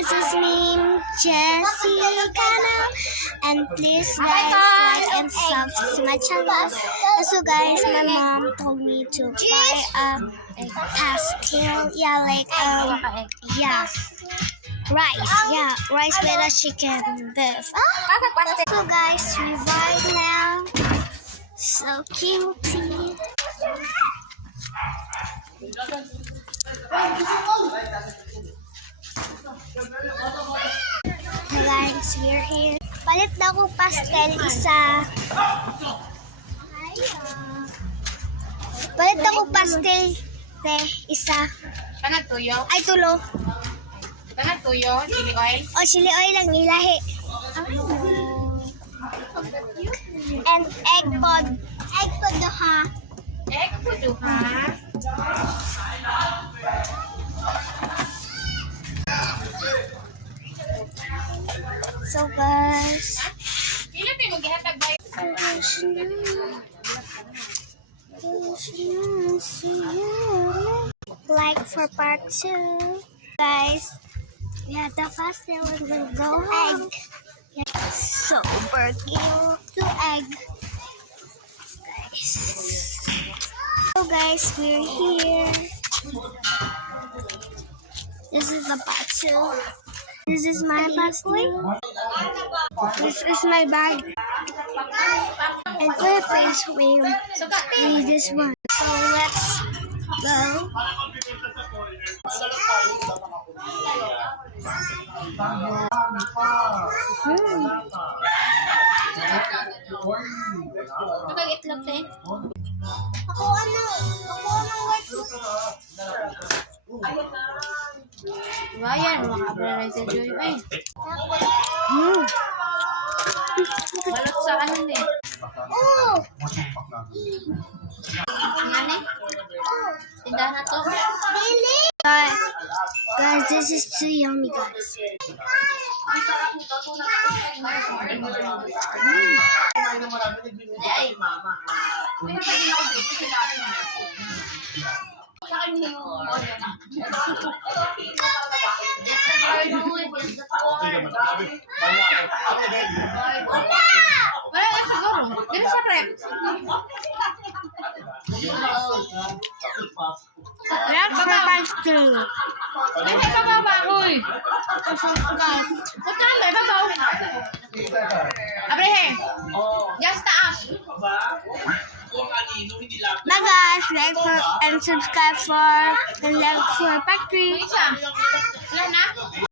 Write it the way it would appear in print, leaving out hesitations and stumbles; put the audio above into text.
guys, it's me, Jessica, and please guys like and subscribe to my channel. Also guys, my mom told me to buy a pastel, rice with a chicken beef. So guys, we vibe now. So cute. Hey guys, we're here. Palit na ko pastel isa. Palit na ko pastel isa. Kanang tuyo? Ay, tulo. Kanang tuyo? Chili oil? O, chili oil lang ilahi. And egg pod. Egg pod do ha. Egg po duha. So guys, Pila tayo maghihatag ba? like for part 2. Guys, we have the pastel and we'll go home. So cute to egg. Guys. So guys, we're here. This is the part 2. This is my pastel. This is my bag. And Philippines we need this one. So let's go. Kapag itlog eh. Ako anong white. Bayan, makabra rin sa Joy. Ay, balot sa ano eh. Oh! Yan eh. Tindahan na to. Really? Guys, this is too yummy, guys. Wala ka siguro. Dito sa prep. Let's for pastel. Ay, may bababa, uy. Punta may babaw. Abrehe. Just taas. Bye guys, like for and subscribe for the love for factory. Isa. Wala na.